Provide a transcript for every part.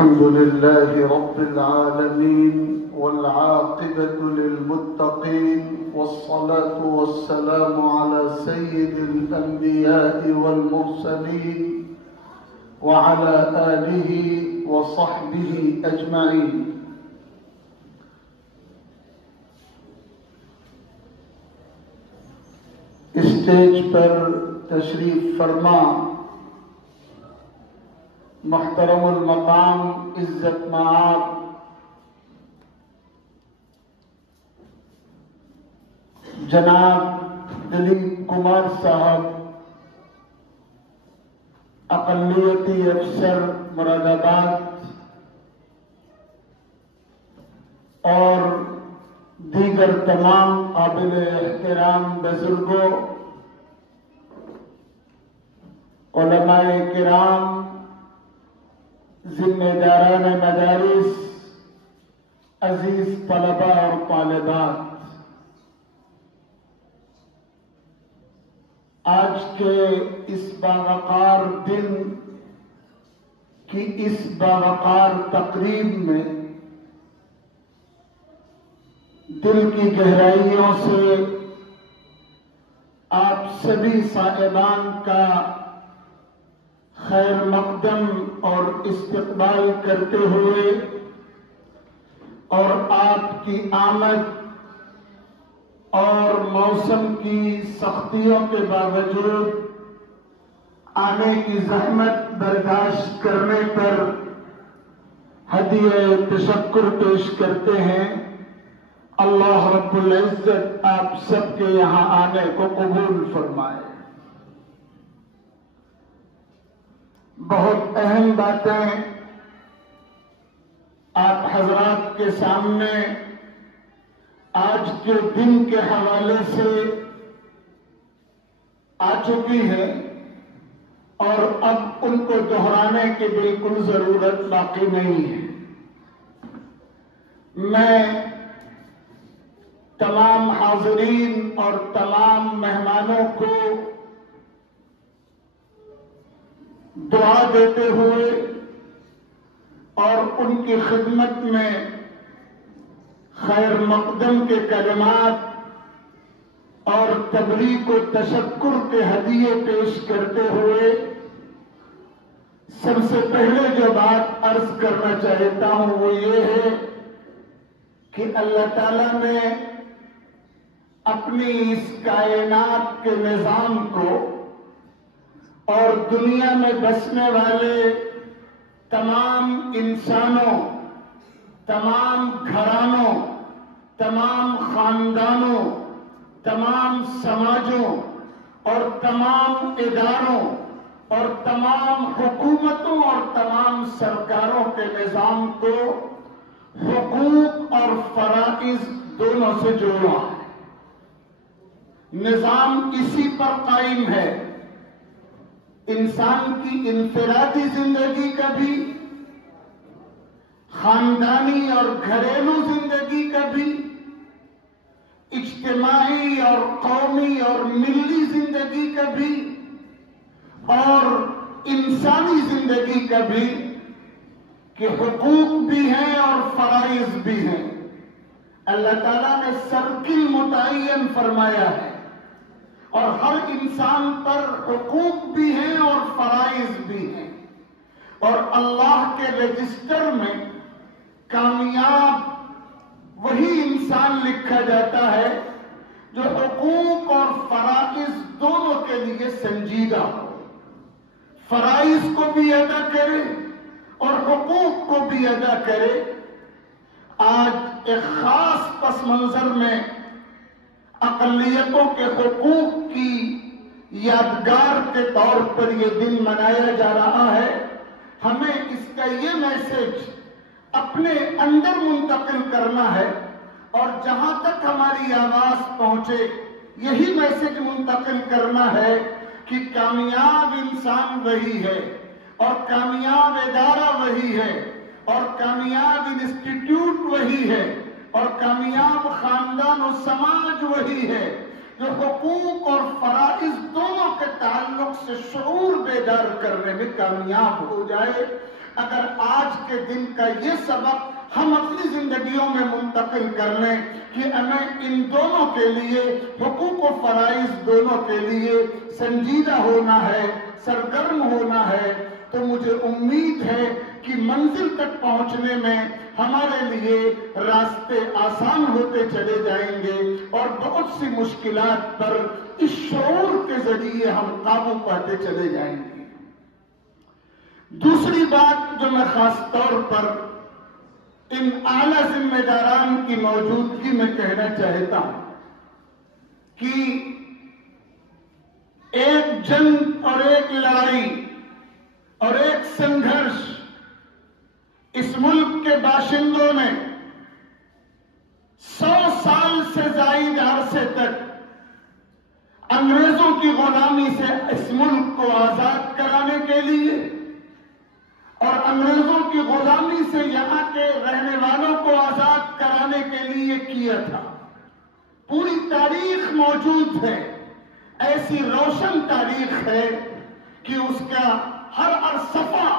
الحمد لله رب العالمين والعاقبة للمتقين والصلاة والسلام على سيد الأنبياء والمرسلين وعلى آله وصحبه أجمعين. اسٹیج پر تشریف فرما محترم المقام عزت مآب جناب دلیپ کمار صاحب، اقلیتی افسر مراد آباد اور دیگر تمام قابل احترام بزرگوں، علماء کرام، ذمہ داران مدارس، عزیز طلباء اور طالبات، آج کے اس باوقار دن کی اس باوقار تقریب میں دل کی گہرائیوں سے آپ سبھی صاحبان کا خیر مقدم اور استقبال کرتے ہوئے اور آپ کی آمد اور موسم کی سختیوں کے باوجود آنے کی زحمت برداشت کرنے پر ہدیہ تشکر پیش کرتے ہیں. اللہ رب العزت آپ سب کے یہاں آنے کو قبول فرمائے. بہت اہم باتیں آپ حضرات کے سامنے آج کے دن کے حوالے سے آ چکی ہے اور اب ان کو دہرانے کی بالکل ضرورت باقی نہیں ہے. میں تمام حاضرین اور تمام مہمانوں کو دعا دیتے ہوئے اور ان کی خدمت میں خیر مقدم کے کلمات اور تبریک و تشکر کے ہدیے پیش کرتے ہوئے سب سے پہلے جو بات عرض کرنا چاہتا ہوں وہ یہ ہے کہ اللہ تعالیٰ نے اپنی اس کائنات کے نظام کو اور دنیا میں بسنے والے تمام انسانوں، تمام گھرانوں، تمام خاندانوں، تمام سماجوں اور تمام اداروں اور تمام حکومتوں اور تمام سرکاروں کے نظام کو حقوق اور فرائض دونوں سے جوڑا ہے. نظام اسی پر قائم ہے، انسان کی انفرادی زندگی کا بھی، خاندانی اور گھریلو زندگی کا بھی، اجتماعی اور قومی اور ملی زندگی کا بھی اور انسانی زندگی کا بھی، کہ حقوق بھی ہیں اور فرائض بھی ہیں. اللہ تعالیٰ نے سرکل متعین فرمایا ہے اور ہر انسان پر حقوق بھی ہیں اور فرائض بھی ہیں. اور اللہ کے رجسٹر میں کامیاب وہی انسان لکھا جاتا ہے جو حقوق اور فرائض دونوں کے لیے سنجیدہ ہو، فرائض کو بھی ادا کرے اور حقوق کو بھی ادا کرے. آج ایک خاص پس منظر میں اقلیتوں کے حقوق کی یادگار کے طور پر یہ دن منایا جا رہا ہے. ہمیں اس کا یہ میسج اپنے اندر منتقل کرنا ہے اور جہاں تک ہماری آواز پہنچے یہی میسج منتقل کرنا ہے کہ کامیاب انسان وہی ہے اور کامیاب ادارہ وہی ہے اور کامیاب انسٹیٹیوٹ وہی ہے اور کامیاب خاندان و سماج وہی ہے جو حقوق اور فرائض دونوں کے تعلق سے شعور بیدار کرنے میں کامیاب ہو جائے. اگر آج کے دن کا یہ سبق ہم اپنی زندگیوں میں منتقل کر لیں کہ ہمیں ان دونوں کے لیے حقوق و فرائض دونوں کے لیے سنجیدہ ہونا ہے، سرگرم ہونا ہے، تو مجھے امید ہے کہ منزل تک پہنچنے میں ہمارے لیے راستے آسان ہوتے چلے جائیں گے اور بہت سی مشکلات پر اس شعور کے ذریعے ہم قابو پاتے چلے جائیں گے۔ دوسری بات جو میں خاص طور پر ان اعلیٰ ذمہ داران کی موجودگی میں کہنا چاہتا ہوں کہ ایک جنگ اور ایک لڑائی اور ایک سنگھرش اس ملک کے باشندوں نے 100 سال سے زائد عرصے تک انگریزوں کی غلامی سے اس ملک کو آزاد کرانے کے لیے اور انگریزوں کی غلامی سے یہاں کے رہنے والوں کو آزاد کرانے کے لیے کیا تھا۔ پوری تاریخ موجود ہے، ایسی روشن تاریخ ہے کہ اس کا ہر صفحہ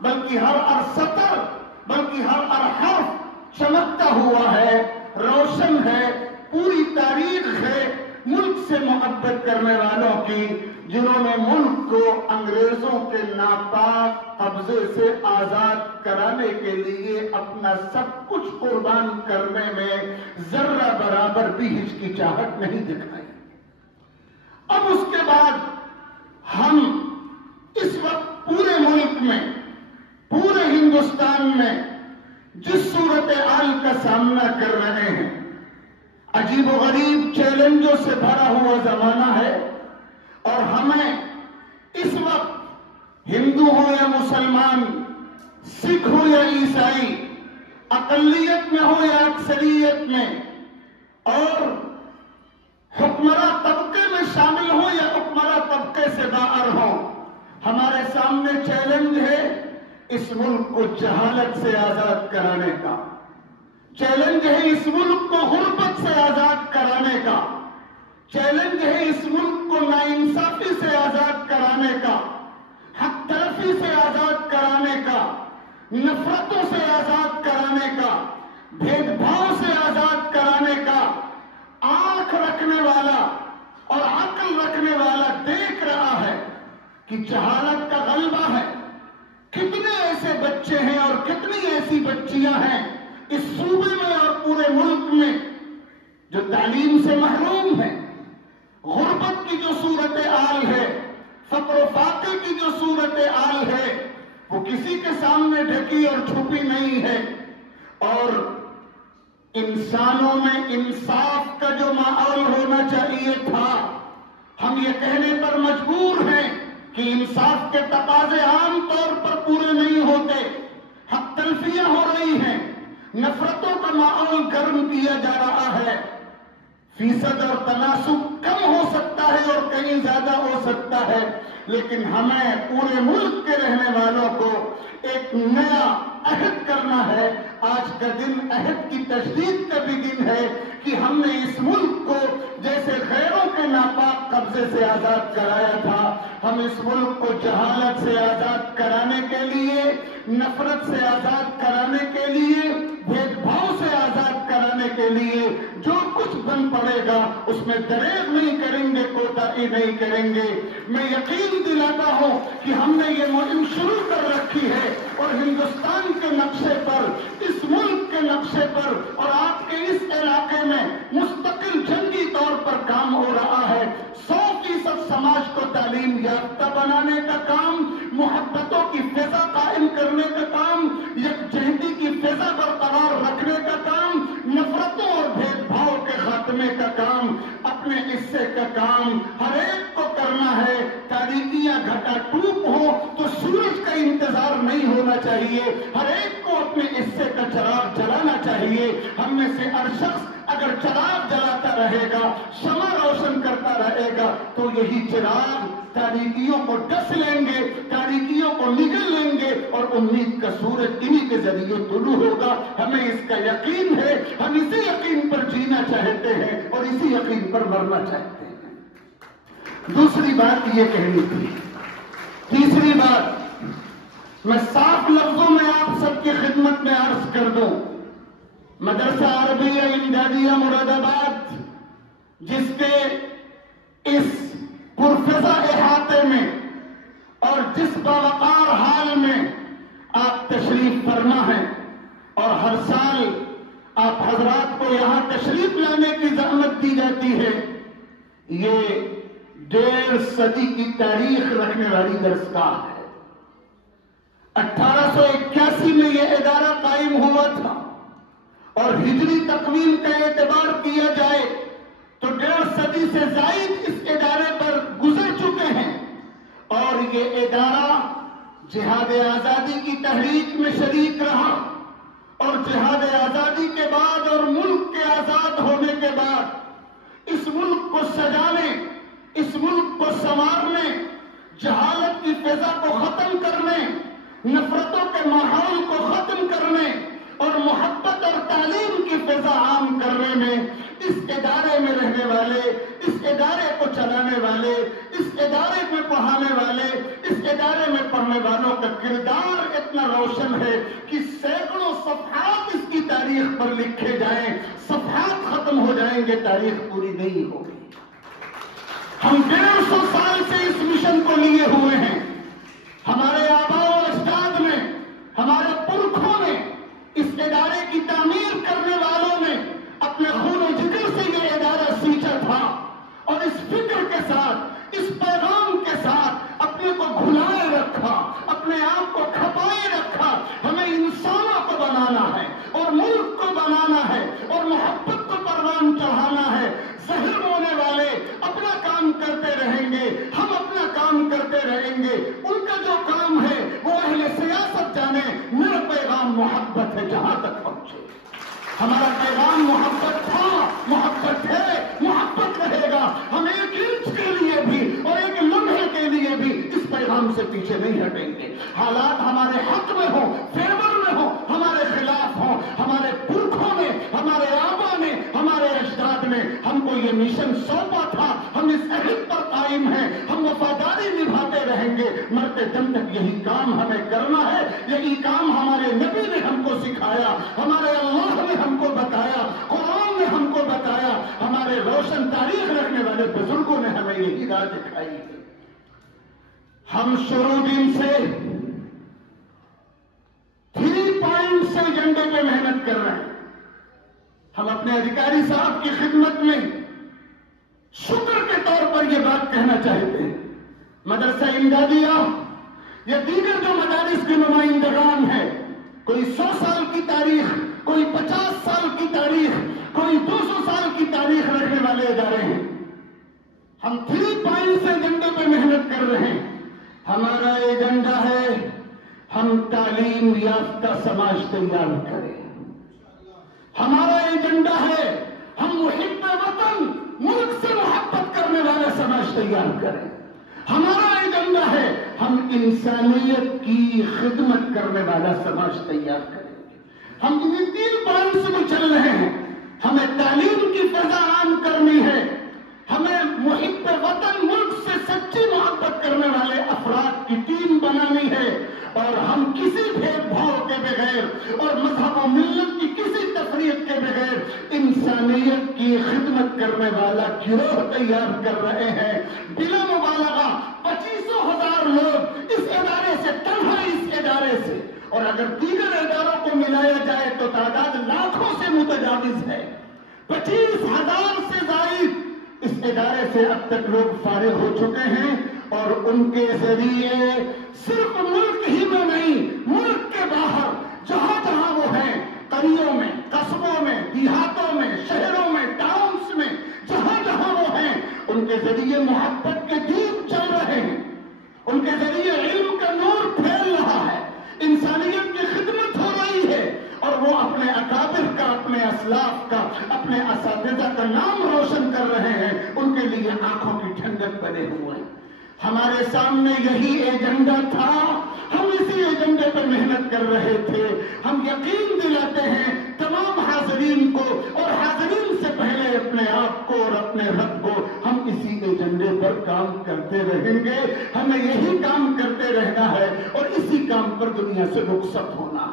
بلکہ ہر سطر بلکہ ہر حرف چمکتا ہوا ہے، روشن ہے، پوری تاریخ ہے ملک سے محبت کرنے والوں کی، جنہوں نے ملک کو انگریزوں کے ناپاک قبضے سے آزاد کرانے کے لیے اپنا سب کچھ قربان کرنے میں ذرہ برابر بھی ہچکچاہٹ نہیں دکھائی۔ اب اس کے بعد ہم اس وقت پورے ملک میں، پورے ہندوستان میں جس صورتحال کا سامنا کر رہے ہیں، عجیب و غریب چیلنجوں سے بھرا ہوا زمانہ ہے، اور ہمیں اس وقت ہندو ہو یا مسلمان، سکھ ہو یا عیسائی، اقلیت میں ہو یا اکثریت میں، اور حکمراں طبقے میں شامل ہو یا حکمراں طبقے سے باہر ہو، ہمارے سامنے چیلنج ہے اس ملک کو جہالت سے آزاد کرانے کا، چیلنج ہے اس ملک کو غربت سے آزاد کرانے کا، چیلنج ہے اس ملک کو ناانصافی سے آزاد کرانے کا، حق طرفی سے آزاد کرانے کا، نفرتوں سے آزاد کرانے کا، بھید بھاؤ سے آزاد کرانے کا۔ آنکھ رکھنے والا اور عقل رکھنے والا دیکھ رہا ہے کہ جہالت کا غلبہ ہے، کتنے ایسے بچے ہیں اور کتنی ایسی بچیاں ہیں اس صوبے میں اور پورے ملک میں جو تعلیم سے محروم ہیں۔ غربت کی جو صورتحال ہے، فقر و فاقے کی جو صورتحال ہے، وہ کسی کے سامنے ڈھکی اور چھپی نہیں ہے، اور انسانوں میں انصاف کا جو ماحول ہونا چاہیے تھا، ہم یہ کہنے پر مجبور ہیں کہ انصاف کے تقاضے عام طور پر پورے نہیں ہوتے، حق تلفیاں ہو رہی ہیں، نفرتوں کا ماحول گرم کیا جا رہا ہے، فیصد اور تناسب کم ہو سکتا ہے اور کہیں زیادہ ہو سکتا ہے، لیکن ہمیں پورے ملک کے رہنے والوں کو ایک نیا عہد کرنا ہے۔ آج کا دن عہد کی تجدید کا بھی دن ہے کہ ہم نے اس ملک کو جیسے غیروں کے ناپاک قبضے سے آزاد کرایا تھا، ہم اس ملک کو جہالت سے آزاد کرانے کے لیے، نفرت سے آزاد کرانے کے لیے، بھید بھاؤ سے آزاد کرانے کے لیے جو کچھ بن پڑے گا اس میں دریغ نہیں کریں گے، کوتاہی نہیں کریں گے۔ میں یقین دلاتا ہوں کہ ہم نے یہ مہم شروع کر رکھی ہے اور ہندوستان کے نقشے پر، اس ملک کے نقشے پر اور آپ کے اس علاقے میں مستقل جنگی طور پر کام ہو رہا ہے۔ 100% سماج کو تعلیم یافتہ بنانے کا کام، محبتوں کی فضا قائم کرنے کا کام، یکجہتی کی فضا برقرار رکھنے کا کام، نفرتوں اور بھید بھاؤ کے خاتمے کا کام، اپنے حصے کا کام ہر ایک کو کرنا ہے۔ تاریکیاں گھٹا ٹوپ ہو تو سورج کا انتظار نہیں ہونا چاہیے، ہر ایک کو اپنے حصے کا چراغ جلانا چاہیے۔ ہم میں سے ہر شخص اگر چراغ جلاتا رہے گا، شمع روشن کرتا رہے گا، تو یہی چراغ تاریکیوں کو ڈس لیں گے، تاریکیوں کو نگل لیں گے اور امید کا سورج انہی کے ذریعے طلوع ہوگا۔ ہمیں اس کا یقین ہے، ہم اسی یقین پر جینا چاہتے ہیں اور اسی یقین پر مرنا چاہتے ہیں۔ دوسری بات یہ کہنی تھی۔ تیسری بات میں صاف لفظوں میں آپ سب کی خدمت میں عرض کر دوں، مدرسہ عربیہ امدادیہ مراد آباد جس کے اس پرفضا احاطے میں اور جس باوقار حال میں آپ تشریف فرما ہیں اور ہر سال آپ حضرات کو یہاں تشریف لانے کی زحمت دی جاتی ہے، یہ 1.5 صدی کی تاریخ رکھنے والی درسگاہ ہے۔ 1881 میں یہ ادارہ قائم ہوا تھا اور ہجری تقویم کا اعتبار کیا جائے تو 1.5 صدی سے زائد اس ادارے پر گزر چکے ہیں، اور یہ ادارہ جہاد آزادی کی تحریک میں شریک رہا، اور جہاد آزادی کے بعد اور ملک کے آزاد ہونے کے بعد اس ملک کو سجانے، اس ملک کو سنوارنے، جہالت کی فضا کو ختم کرنے، نفرتوں کے ماحول کو ختم کرنے اور محبت اور تعلیم کی فضا عام کرنے میں اس ادارے میں رہنے والے، اس ادارے کو چلانے والے، اس ادارے میں پڑھانے والے، اس ادارے میں پڑھنے والوں کا کردار اتنا روشن ہے کہ سینکڑوں صفحات اس کی تاریخ پر لکھے جائیں، صفحات ختم ہو جائیں گے، تاریخ پوری نہیں ہوگی۔ ہم 150 سال سے اس مشن کو لیے ہوئے ہیں۔ ہمارے آباء و اجداد نے، ہمارے پرکھوں نے، اس ادارے کی تعمیر کرنے والوں نے اپنے خون و جگر سے یہ ادارہ سینچا تھا، اور اس فکر کے ساتھ، اس پیغام کے ساتھ اپنے کو گھلائے رکھا، اپنے آپ کو کھپائے رکھا۔ ہمیں انسانوں کو بنانا ہے اور ملک کو بنانا ہے اور محبت کو پروان چڑھانا ہے۔ ظاہر ہونے والے اپنا کام کرتے رہیں گے، ہم اپنا کام کرتے رہیں گے، ان کا جو کام ہے وہ اہل سیاست جانے۔ میرا پیغام محبت ہے، جہاں تک پہنچے۔ ہمارا پیغام محبت تھا، محبت ہے، محبت رہے گا۔ ہم 1 انچ کے لیے بھی اور 1 لمحے کے لیے بھی اس پیغام سے پیچھے نہیں ہٹیں گے۔ حالات ہمارے حق میں ہوں، فیور میں ہوں، ہمارے خلاف ہوں، ہمارے پرکھوں نے، ہمارے آبا نے، ہمارے اجداد نے ہم کو یہ مشن سونپا تھا، ہم اس عہد پر قائم ہیں، ہم وفاداری نبھاتے رہیں گے مرتے دم تک۔ یہی کام ہمیں کرنا ہے، یہی کام ہمارے نبی نے ہم کو سکھایا، ہمارے اللہ نے ہم کو بتایا، قرآن نے ہم کو بتایا، ہمارے روشن تاریخ رکھنے والے بزرگوں نے ہمیں یہی راہ دکھائی ہے۔ ہم شروع دن سے 3 پوائنٹ سے ایجنڈے پہ محنت کر رہے ہیں۔ ہم اپنے ادھیکاری صاحب کی خدمت میں شکر کے طور پر یہ بات کہنا چاہتے ہیں، مدرسہ امدادیہ یا دیگر جو مدارس کے نمائندگان ہیں، کوئی 100 سال کی تاریخ، کوئی 50 سال کی تاریخ، کوئی 200 سال کی تاریخ رکھنے والے ادارے ہیں۔ ہم 3 پوائنٹ سے ایجنڈے پہ محنت کر رہے ہیں۔ ہمارا ایجنڈا ہے ہم تعلیم یافتہ سماج تیار کریں۔ ہمارا ایجنڈا ہے ہم محب وطن، ملک سے محبت کرنے والا سماج تیار کریں۔ ہمارا ایجنڈا ہے ہم انسانیت کی خدمت کرنے والا سماج تیار کریں گے۔ ہم انہیں 3 پوائنٹ سے چل رہے ہیں۔ ہمیں تعلیم کی فضا عام کرنی ہے، ہمیں محب وطن، ملک سے سچی محبت کرنے والے افراد کی ٹیم بنانی ہے، اور ہم کسی بھید بھاؤ کے بغیر اور مذہب و ملت کی کسی تفریق کے بغیر انسانیت کی خدمت کرنے والا گروہ تیار کر رہے ہیں۔ بلا مبالغہ 25,000 لوگ اس ادارے سے، تنہا اس ادارے سے، اور اگر دیگر اداروں کو ملایا جائے تو تعداد لاکھوں سے متجاوز ہے۔ 25,000 سے زائد اس ادارے سے اب تک لوگ فارغ ہو چکے ہیں، اور ان کے ذریعے صرف ملک ہی میں نہیں، ملک کے باہر جہاں جہاں وہ ہیں، قریوں میں، قصبوں میں، دیہاتوں میں، شہروں میں، ٹاؤنز میں، جہاں جہاں وہ ہیں، ان کے ذریعے محبت کے دیپ چل رہے ہیں، ان کے ذریعے علم کا نور پھیل رہا ہے، انسانیت کی خدمت ہو رہی ہے، اور وہ اپنے اکابر کا، اپنے اسلاف کا، اپنے اساتذہ کا نام روشن کر رہے ہیں، ان کے لیے آنکھوں کی ٹھنڈک بنے ہوئے ہیں۔ ہمارے سامنے یہی ایجنڈا تھا، ہم اسی ایجنڈے پر محنت کر رہے تھے۔ ہم یقین دلاتے ہیں تمام حاضرین کو، اور حاضرین سے پہلے اپنے آپ آپ کو اور اپنے رب کو ہم اسی ایجنڈے پر کام کرتے رہیں گے. ہمیں یہی کام کرتے رہنا ہے اور اسی کام پر دنیا سے رخصت ہونا.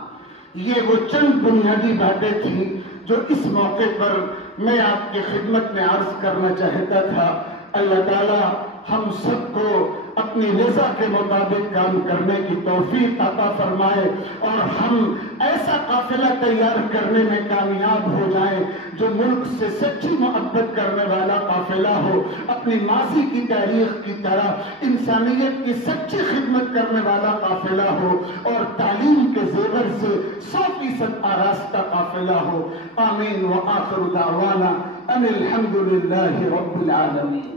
یہ وہ چند بنیادی باتیں تھیں جو اس موقع پر میں آپ کی خدمت میں عرض کرنا چاہتا تھا. اللہ تعالی ہم سب کو اپنی رضا کے مطابق کام کرنے کی توفیق عطا فرمائے اور ہم ایسا قافلہ تیار کرنے میں کامیاب ہو جائیں جو ملک سے سچی محبت کرنے والا قافلہ ہو, اپنی ماضی کی تاریخ کی طرح انسانیت کی سچی خدمت کرنے والا قافلہ ہو اور تعلیم کے زیور سے 100% آراستہ قافلہ ہو. آمین. وآخر دعوانا ان الحمد للہ رب العالمین.